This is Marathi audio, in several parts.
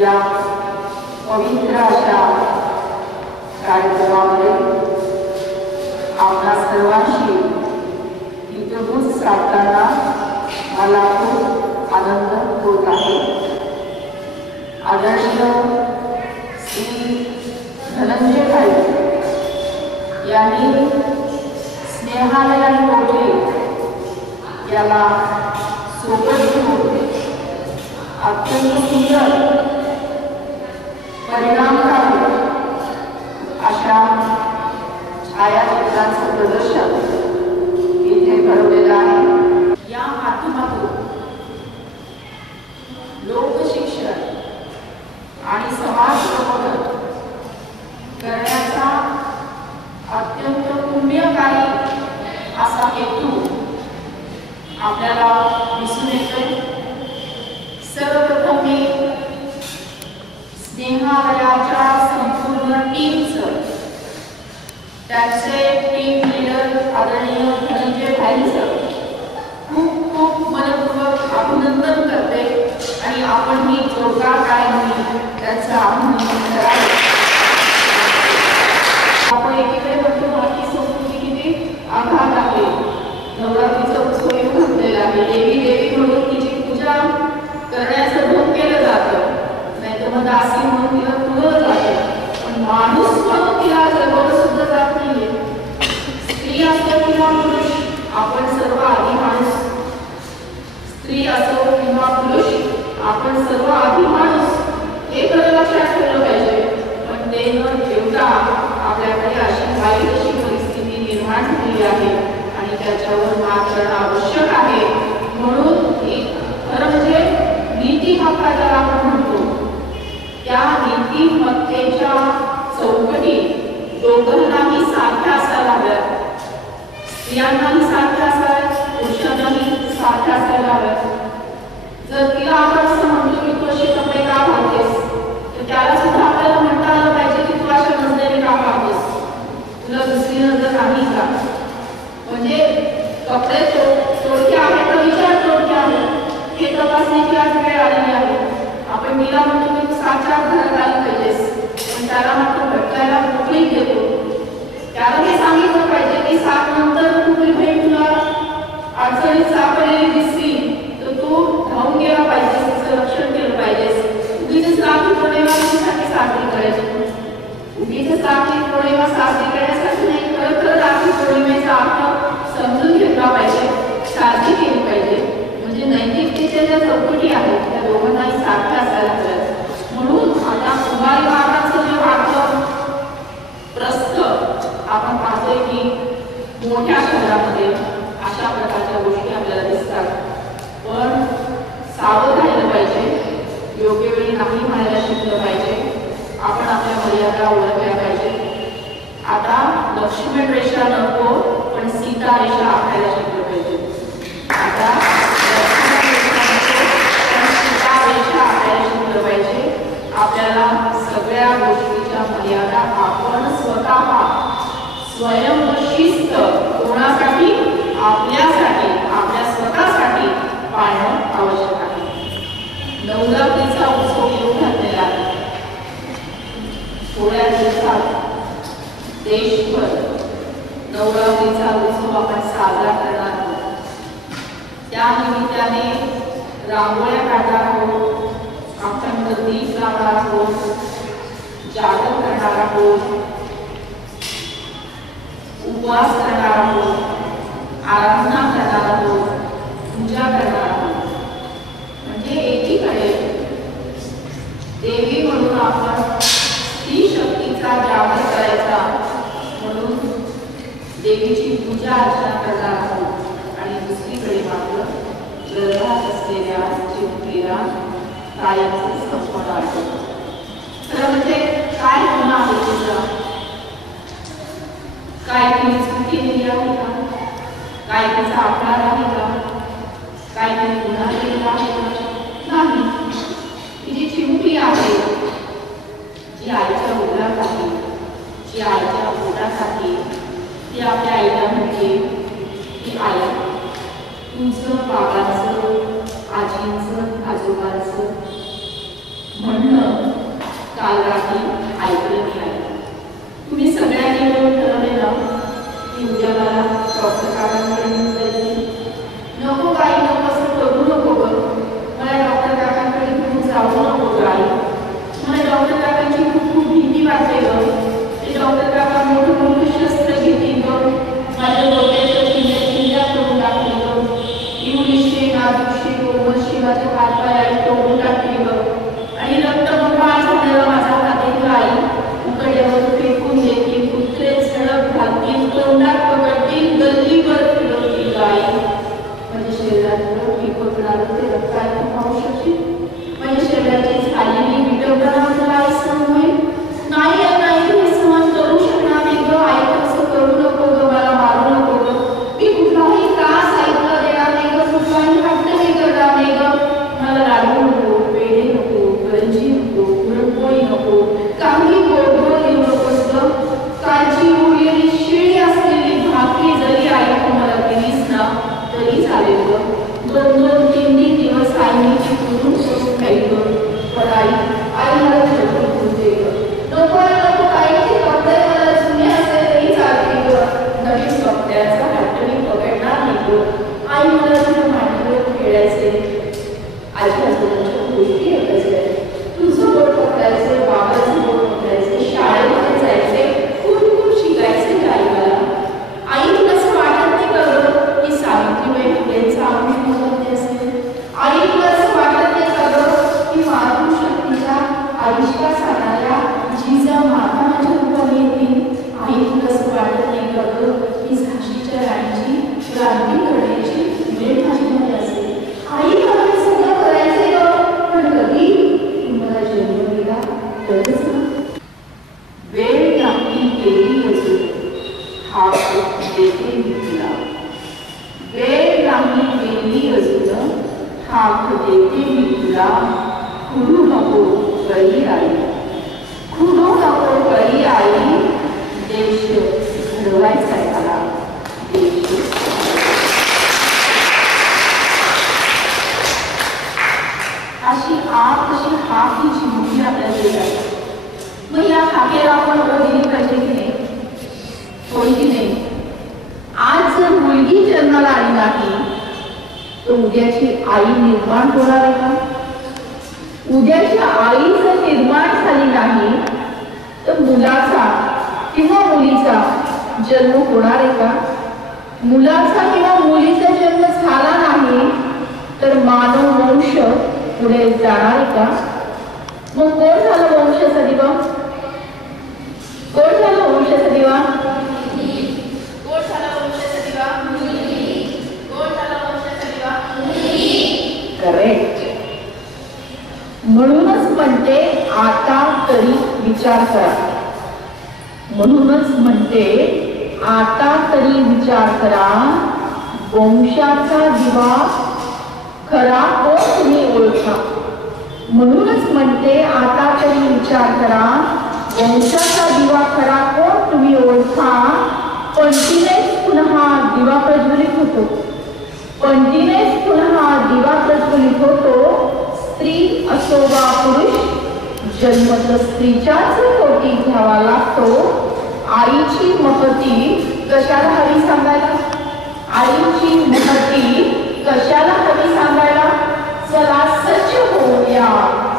या पवित्र अशा कार्यक्रमामध्ये आपल्या सर्वांशी हितगुज साधताना मला खूप आनंद होत आहे। आदर्श श्री धनंजय भाई यांनी स्नेहालया कोठे याला सोबत घेऊन अत्यंत सुंदर परिणामकारक अशा छायाचित्रांचं प्रदर्शन इथे घडवलेलं आहे। या माध्यमातून लोकशिक्षण आणि समाज प्रबोधन करण्याचा अत्यंत पुण्यकारी असा हेतू आपल्याला दिसून येतोय। सर्वप्रथम मी स्नेहालयाच्या संपूर्ण टीमचं त्यांचे टीम लीडर आदरणीय धनंजय भाईंचं खूप खूप मनपूर्वक अभिनंदन करते आणि आपण ही जोरदार टाळ्यांनी त्यांचं अभिनंदन करावे। आपण एकीकडे म्हणतो भारतीय संस्कृती किती आघात आहे, नवरात्रीचा उत्सव येऊन घातलेला आहे, देवी देवी म्हणून तिची पूजा करण्याचं ढोंग केलं जातं, नाहीतर मग दासी म्हणून तिला तुळलं जातं, पण माणूस म्हणून तिला जगवलं सुद्धा जात नाहीये। स्त्री असो किंवा पुरुष, आपण सर्व आधी माणूस, स्त्री असो किंवा पुरुष, आपण सर्व आधी माणूस, हे खरं लक्षात ठेवलं पाहिजे। पण ते न ठेवता आपल्याकडे अशी वाईट अशी परिस्थिती निर्माण झाली आहे आणि त्याच्यावर मात करणं आवश्यक आहे। म्हणून खरं म्हणजे नीतिमत्ता ज्याला आपण म्हणतो, त्या नीतिमत्तेच्या चौकटीत दोघांनाही सारख्या असायला हव्यात, स्त्रियांनाही सारख्या असाव्यात, पुरुषांनाही सारख्या असायला हव्यात। जर तिला आपण असं म्हणतो की तू असे कपडे का घालतेस, तर त्याला सुद्धा आपल्याला म्हणता आलं पाहिजे की तू अशा नजरेने का पाहतेस, तुला दुसरी नजर नाही का? म्हणजे कपडे तोडके आहेत तर विचार तोडके आहेत हे तपासण्याची आज वेळ आलेली आहे। आपण तिला म्हणतो की साच्या घरात आली पाहिजेस, पण त्याला मात्र भटकायला मोकळी देतो। त्याला हे सांगितलं पाहिजे की 7 नंतर कुठली भेट तुला अडचणीत सापडलेली दिसली तर तू धावून गेला पाहिजेस, तिचं रक्षण केलं पाहिजेस। उगीच राखी पौर्णिमा तिच्यासाठी साजरी करायची, उगीच राखी पौर्णिमा साजरी करण्यासाठी नाही, खरं तर राखी पौर्णिमेचा अर्थ समजून घेतला पाहिजे, साजरी केली पाहिजे। म्हणजे नैतिकतेच्या ज्या चौकटी आहेत त्या दोघांनाही सारख्या असायला हव्यात। म्हणून आता कुमारी मातांचं जे वाढतं प्रस्थ आपण पाहतोय की मोठ्या शहरामध्ये अशा प्रकारच्या गोष्टी आपल्याला दिसतात, पण सावध राहिलं पाहिजे, योग्य वेळी नाही म्हणायला शिकलं पाहिजे, आपण आपल्या मर्यादा ओळखल्या पाहिजे। आता लक्ष्मण रेषा नको पण सीता रेषा आपल्याला शिकलं पाहिजे. आता रेषा आपल्याला शिकलं पाहिजे. आपल्याला सगळ्या गोष्टीच्या मर्यादा आपण स्वतः स्वयंशिस्त कोणासाठी, आपल्यासाठी, आपल्या स्वतःसाठी पाळणं आवश्यक आहे. नवरात्रीचा उत्सव येऊन घातलेला आहे. थोड्या दिवसात देशभर नवरात्रीचा उत्सव आपण साजरा करणार आहोत. त्या निमित्ताने रांगोळ्या काढणार आहोत, अखंड दीप लावणार आहोत, जागर करणार आहोत, उपवास करणार आहोत, आराधना करणार आहोत, पूजा करणार आहोत. म्हणजे एकीकडे देवी म्हणून आपण स्त्री शक्तीचा जागर करायचा म्हणून देवीची पूजा अर्चना करणार आहोत आणि दुसरीकडे मात्र गर्भात असलेल्या चिमुकलीला कायमचे संपवण आहे. खरं म्हणजे काय गुन्हा आहे तिचा? काय तिने चुकी केली आहे का? काय तिचा अपराध आहे का? काय तिने गुन्हा केलेला आहे का? नाही. ती जी चिमुकली आहे, जी आईच्या उदरात आहे, जी आईच्या पोटासाठी, ती आपल्या आईला म्हणते की आई, तुमचं बाबांचं, आजींचं, आजोबांचं म्हणणं काल रात्री ऐकलं मी आहे. तुम्ही सगळ्यांनी मिळून ठरवले ना की उद्या मला डॉक्टर काकांकडे घेऊन जायचे. नको काही नको, असं करू नको ग. मला डॉक्टर काकांकडे घेऊन जाऊ नको ग आई. मला डॉक्टर काकांची खूप खूप भीती वाटते ग. ते डॉक्टर काका मोठं मोठं शस्त्र घेतील ग. माझ्या डोक्याच्या चिंध्या करून टाकली ग. इंग्लिशे नादुशे कोमल शिवाचे हातपाय आई तोडून टाकली ग. आणि रक्त बंबाळ झालेला माझा हात आई उकड्यावर फेकून देतील, कुत्रे झडप घालतील, तोंडात पकडतील, गल्लीवर फिरवतील गाई. माझ्या शरीरात पिकवणारं ते रक्त आहे पाहू शकशील? माझ्या शरीराची झालेली विटंबना मला आई सहन होईल? नाही नाही, मी सहन करू शकणार नाही ग आई. असं करू नको ग, मला मारू नको ग. मी कुठलाही त्रास ऐकला देणार नाही ग, कुठलाही हट्टही करणार नाही ग. मला लाडू नको, पेढे नको, करंजी नको, पुरणपोळी नको, काही गोड देऊ नकोस ग. कालची उरलेली शिळी असलेली भाकरी जरी आई मला दिलीस ना तरी चालेल ग. 2-3 दिवस आईने ती करून करून खाईल ग. पण आई मला झटकून बोलते ग. नको नको, काहीचे कपडे मला जुने असले तरी चालते ग. नवीन कपड्याचा हट्ट मी पकडणार नाही ग. आई मला तुझ्या मांडीवर खेळायचे, आजूबाजूच्या गोष्टी ऐकायच्या, तुझं बोट पकडायचं, बाबाचं बोट पकडायचं, शाळेमध्ये जायचे, खूप खूप शिकायचे आई मला. आई तुला असं वाटत नाही का की सावित्रीबाई फुलेंचा आयुष्य महत्त्वाचे असेल? आई तुला असं वाटत नाही का की मातृशक्तीच्या आविष्कार साधणाऱ्या जिजा माता माझ्या रूपाने येतील? आई तुला असं वाटत नाही का की झाशीच्या राणीची क्रांती करण्याची वेळ माझ्यामध्ये असेल? आई मला हे सगळं करायचंय ग, पण कधी तुम्हाला जन्म दिला तरच ना. वेळ नाही गेली अजून, हाक देते मी तुला. वेळ नाही गेली अजून, हाक देते मी तुला. खुडू नको कळी आई, खुडू नको कळी आई. देश घडवायचा आहे मला, देश. अशी आग अशी हाक ही चिमुकली आपल्याला देत आहे. मग या हाकेला आपण ओढ दिली पाहिजे की नाही? होय की नाही? आज जर मुलगी जन्माला आली नाही तर उद्याची आई निर्माण होणार आहे का? उद्याच्या आई जर निर्माण झाली नाही तर मुलाचा किंवा मुलीचा जन्म होणार आहे का? मुलाचा किंवा मुलीचा जन्म झाला नाही तर मानव वंश पुढे जाणार का? मग कोण झालं वंशाचा दिवा? कोण झालं वंशाचा दिवा? कोण झालं वंशाचा दिवा? कोण झालं वंशाचा दिवा? करेक्ट. म्हणूनच म्हणते आता तरी विचार करा. म्हणूनच म्हणते आता तरी विचार करा, वंशाचा दिवा खरा कोण तुम्ही ओळखा. म्हणूनच म्हणते आता तरी विचार करा, वंशाचा दिवा खरा कोण तुम्ही ओळखा. पंथीनेच पुन्हा दिवा प्रज्वलित होतो, पंथीनेच पुन्हा दिवा प्रज्वलित होतो. स्त्री असो वा पुरुष, जन्म तर स्त्रीच्याच पोटी घ्यावा लागतो. आईची महती कशाला हवी सांगायला, आईची महती कशाला हवी सांगायला. चला सज्ज होऊया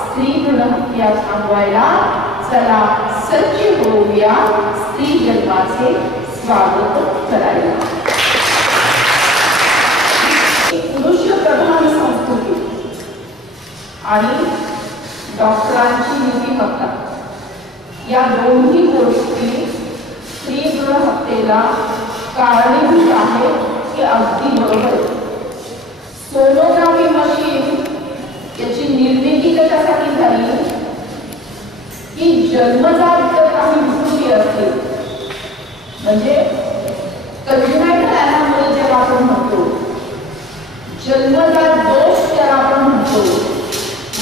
स्त्री भ्रूणहत्या थांबवायला, चला सज्ज होऊया स्त्री जन्माचे स्वागत करायला. पुरुष प्रधान संस्कृती आणि डॉक्टरांची नीतिमत्ता या दोन्ही गोष्टी स्त्री भ्रूण हत्येला कारणीभूत आहेत हे अगदी बरोबर. सोनोग्राफी मशीन याची निर्मिती कशासाठी झाली की जन्मजात काही विकृती असतील, म्हणजे कंजेनायटल ॲनॉमली ज्याला आपण म्हणतो, जन्मजात दोष ज्याला आपण म्हणतो,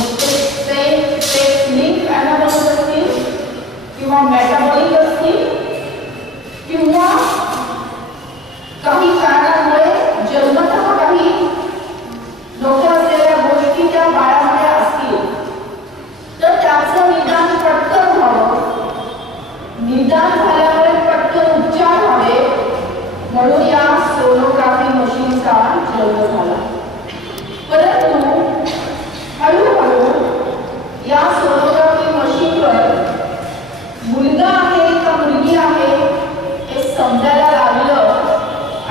मग ते सेक्स लिंक ॲनॉमलीज असतील किंवा मेटाबॉलिक असतील किंवा काही कारणामुळे जन्मतः काही नको असलेल्या गोष्टी त्या बाळामध्ये असतील तर त्याचं निदान पटकन व्हावं, निदान झाल्यामुळे पटकन उपचार व्हावे म्हणून या सोनोग्राफी मशीनचा जन्म झाला. परंतु हळूहळू या सोनोग्राफी मशीनवर मुलगा आहे का मुलगी आहे हे समजायला लागलं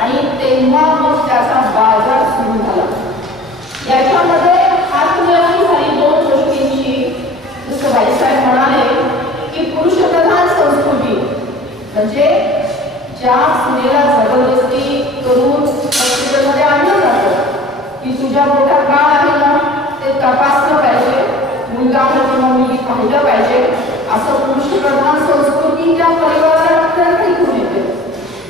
आणि तेव्हा मग त्याचा बाजार सुरू झाला. याच्यामध्ये हातमिळवणी झाली दोन गोष्टींची. जसं बाईसाहेब म्हणाले की पुरुषप्रधान संस्कृती म्हणजे ज्या स्त्रीला जबरदस्ती करून हॉस्पिटलमध्ये आणलं जातं की तुझ्या पोटात बाळ आहे ना ते तपासलं पाहिजे, मुलगा आहे किंवा मुलगी पाहिलं पाहिजे, असं पुरुषप्रधान संस्कृती त्या परिवाराला डॉक्टरांकडे घेऊन येते.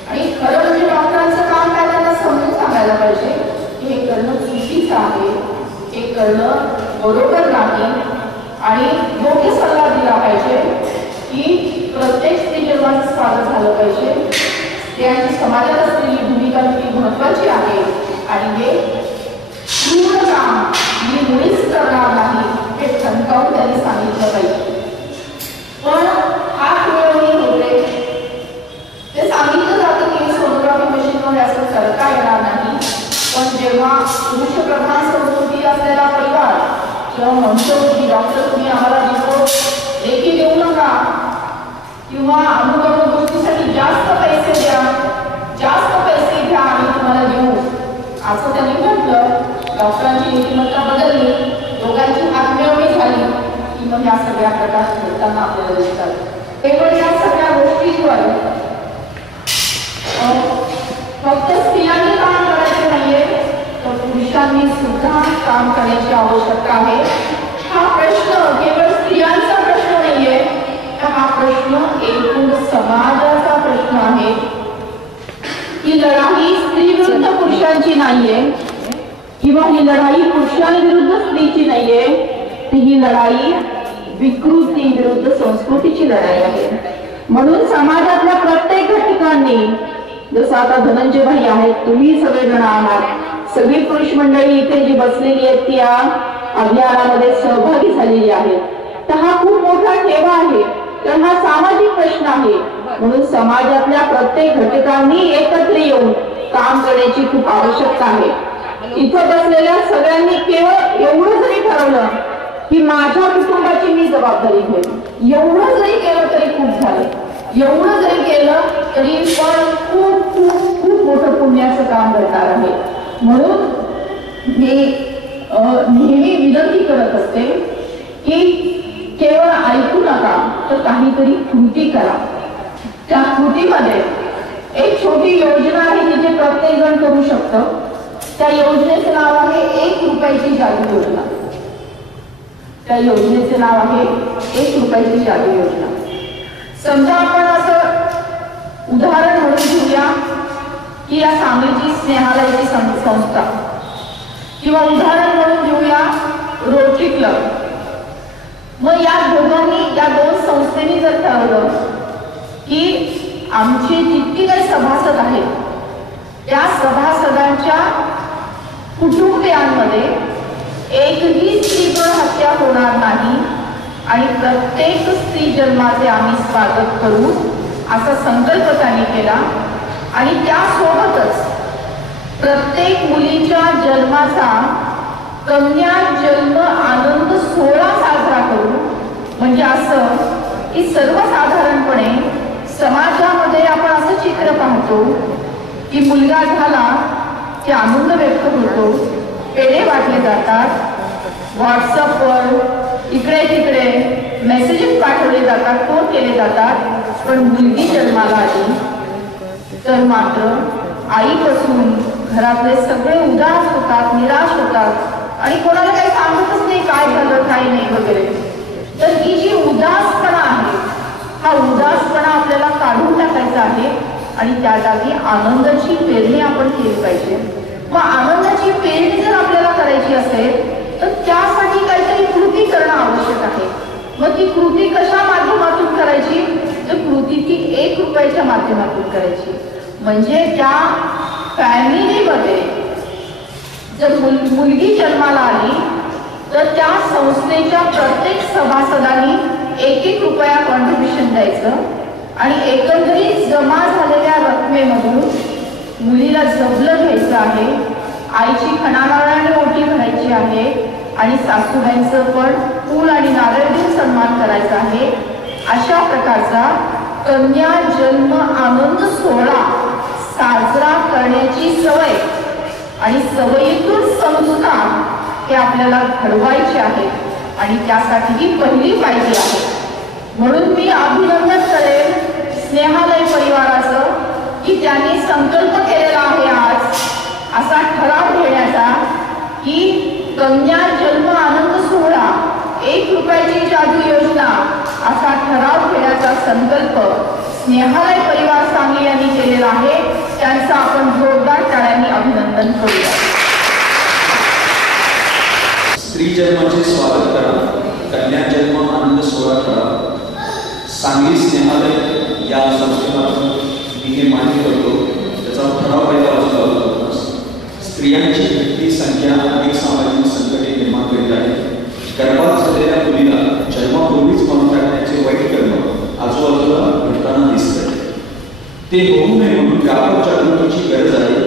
आणि खरं म्हणजे डॉक्टरांचं काम काय त्यांना समजून सांगायला पाहिजे की हे करणं चुकीचं आहे, हे करणं बरोबर नाही आणि योग्य सल्ला दिला पाहिजे की प्रत्येक स्त्री जन्माचं स्वागत झालं पाहिजे. स्त्रियांची समाजात असलेली भूमिका किती महत्वाची आहे आणि हे पूर्ण काम मी मुळीच करणार नाही हे ठणकावून त्यांनी सांगितलं पाहिजे. पण हात मिळवणी होते, ते सांगितलं जातं की सोनोग्राफी मशीनवर असं करता येणार नाही. पण जेव्हा पुरुषप्रधान संस्कृती असलेला परिवार जेव्हा म्हणतो की डॉक्टर तुम्ही आम्हाला रिपोर्ट लेखी देऊ नका किंवा अमुक अमुक गोष्टीसाठी जास्त पैसे द्या, जास्त पैसे घ्या आम्ही तुम्हाला देऊ असं त्यांनी म्हटलं, डॉक्टरांची नीतिमत्ता बदलली, दोघांची हातमिळवणी झाली की मग या सगळ्या प्रकार घडताना आपल्याला दिसतात. केवळ या सगळ्या गोष्टींवर फक्त स्त्रियांनी काम करायचं नाहीये तर पुरुषांनी सुद्धा काम करण्याची आवश्यकता आहे. हा प्रश्न केवळ स्त्रियांचा प्रश्न नाहीये, तर हा प्रश्न एकूण समाजाचा प्रश्न आहे. ही लढाई स्त्री विरुद्ध पुरुषांची नाहीये किंवा ही लढाई पुरुषांविरुद्ध स्त्रीची नाहीये, ही लढाई विकृती विरुद्ध संस्कृतीची लढाई आहे. म्हणून समाजातल्या प्रत्येक घटकांनी, जसं आता धनंजय भाई आहेत, तुम्ही सगळेजण आहात, सगळी पुरुष मंडळी इथे जी बसलेली आहेत ती या अभियानामध्ये सहभागी झालेली आहेत, तर हा खूप मोठा ठेवा आहे, कारण हा सामाजिक प्रश्न आहे. म्हणून समाजातल्या प्रत्येक घटकांनी एकत्र येऊन काम करण्याची खूप आवश्यकता आहे. इथं बसलेल्या सगळ्यांनी केवळ एवढं जरी ठरवलं की माझ्या कुटुंबाची मी जबाबदारी घेईन, एवढं जरी केलं तरी खूप झालं. एवढं जरी केलं तरी पण खूप खूप खूप मोठं पुण्याचं काम करणार आहे. म्हणून मी नेहमी विनंती करत असते की केवळ ऐकू नका तर काहीतरी कृती करा. त्या कृतीमध्ये एक छोटी योजना आहे की जे प्रत्येक जण करू शकतं. त्या योजनेचं नाव आहे 1 रुपयाची जादू योजना. त्या योजनेचे नाव आहे 1 रुपयाची जादू योजना. समजा आपण असं उदाहरण म्हणून घेऊया ही या सांगलीची स्नेहालयाची संस्था, किंवा उदाहरण म्हणून घेऊया रोटरी क्लब. मग या दोघांनी, या दोन संस्थेनी जर ठरवलं की आमची जितकी काही सभासद आहेत त्या सभासदांच्या कुटुंबियांमध्ये एकही स्त्रीभ्रूण हत्या होणार नाही आणि प्रत्येक स्त्री जन्माचे आम्ही स्वागत करू असा संकल्प त्यांनी केला. आणि त्यासोबतच प्रत्येक मुलीच्या जन्माचा कन्या जन्म आनंद सोहळा साजरा करू. म्हणजे असं की सर्वसाधारणपणे समाजामध्ये आपण असं चित्र पाहतो की मुलगा झाला की आनंद व्यक्त होतो, पेढे वाटले जातात, व्हॉट्सअपवर इकडे तिकडे मेसेजेस पाठवले जातात, फोन केले जातात. पण मुलगी जन्माला आली तर मात्र आईपासून घरातले सगळे उदास होतात, निराश होतात आणि कोणाला काही सांगतच नाही काय झालं काय नाही वगैरे. तर ही जी उदासपणा आहे, हा उदासपणा आपल्याला काढून टाकायचा आहे आणि त्या जागी आनंदाची पेरणी आपण केली पाहिजे. मग आनंदाची पेरणी जर आपल्याला करायची असेल तर त्यासाठी काहीतरी कृती करणं आवश्यक आहे. मग ती कृती कशा माध्यमातून करायची? तर कृती ती 1 रुपयाच्या माध्यमातून करायची. म्हणजे त्या फॅमिलीमध्ये जर मुलगी जन्माला आली तर त्या संस्थेच्या प्रत्येक सभासदांनी 1-1 रुपया कॉन्ट्रीब्युशन द्यायचं आणि एकंदरीत जमा झालेल्या रकमेमधून मुलीला जपलं घ्यायचं आहे, आईची खणानारळाने ओटी भरायची आहे आणि सासूबाईंचं पण फूल आणि नारळ देऊन सन्मान करायचा आहे. अशा प्रकारचा कन्या जन्म आनंद सोहळा साजरा करण्याची सवय आणि सवयीतून संस्कार हे आपल्याला घडवायचे आहे आणि त्यासाठी ही पहिली पायरी आहे. म्हणून मी अभिनंदन करेन स्नेहालय परिवाराचं की त्यांनी संकल्प केलेला आहे आज असा ठराव घेण्याचा की कन्या जन्म आनंद सोहळा 1 रुपयाची जादू योजना असा ठराव घेण्याचा संकल्प स्नेहालय परिवार सांगली यांनी केलेला आहे. त्यांचं आपण जोरदार टाळ्यांनी अभिनंदन करूया. स्त्री जन्माचे स्वागत करा, कन्या जन्म आनंद सोहळा करा. सांगली स्नेहालय या संस्थेमार्फत मी हे मान्य करतो. त्याचा ठराव पहिला वाचला होता. स्त्रियांची घटती संख्या अनेक सामाजिक संकटे निर्माण करीत आहे. गर्भात झालेल्या मुलीला जन्मापूर्वीच मरण टाकण्याचे वाईट कर्म आजूबाजूला घडताना दिसत आहे. ते होऊ नये म्हणून व्यापक जागृतीची गरज आहे.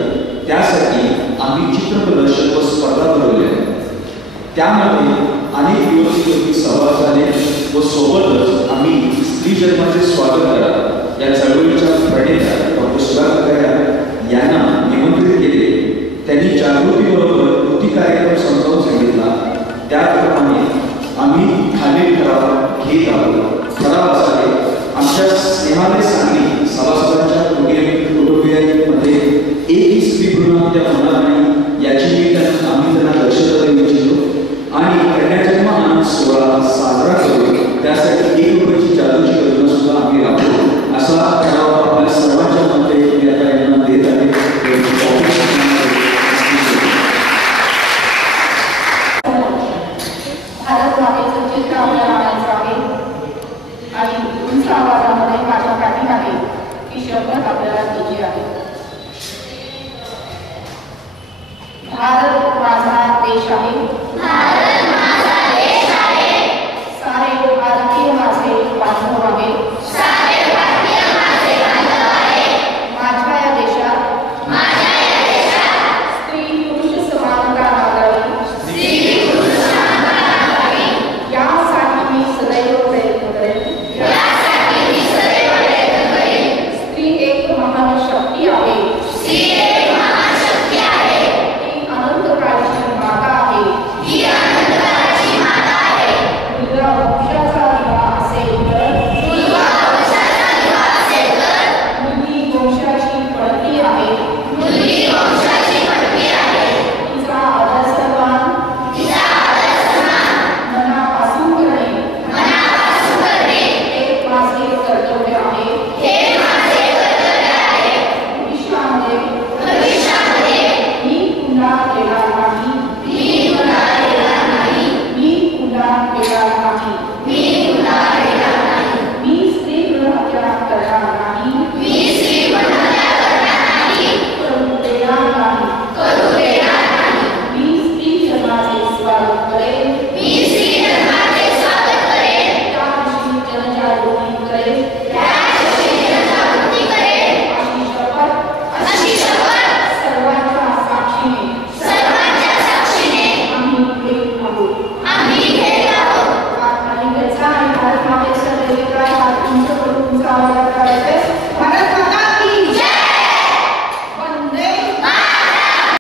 त्यासाठी आम्ही चित्रप्रदर्शन व स्पर्धा भरवल्या. त्यामध्ये अनेक युवती सहभाग झाले व सोबतच आम्ही स्त्री जन्माचे स्वागत करा या चळवळीच्या प्रणेत्या डॉक्टर सुधाकर यांना निमंत्रित केले. त्यांनी जागृतीबरोबर कृती कार्यक्रम समजावून सांगितला. त्याप्रमाणे आम्ही खालील ठराव घेत आहोत. ठराव असा आहे, आमच्या स्नेहालय सांगली सभासदांच्या कुटुंबियांमध्ये एकही स्त्री भ्रूण हत्या होणार नाही याची मी आम्ही त्यांना दक्षता देऊ इच्छितो आणि कन्याजन्म आनंद सोहळा साजरा करू. त्यासाठी 1 रुपयाची जादूची योजना सुद्धा आम्ही राबवू असा ठराव आपल्या सर्वांच्या मध्ये आता यांना देत आहे. भारत मातेचं चित्र आपल्याला आणायचं आहे आणि उंच आवाजामध्ये माझ्या पाठीमागे ही शपथ आपल्याला द्यायची आहे. भारत माझा देश आहे.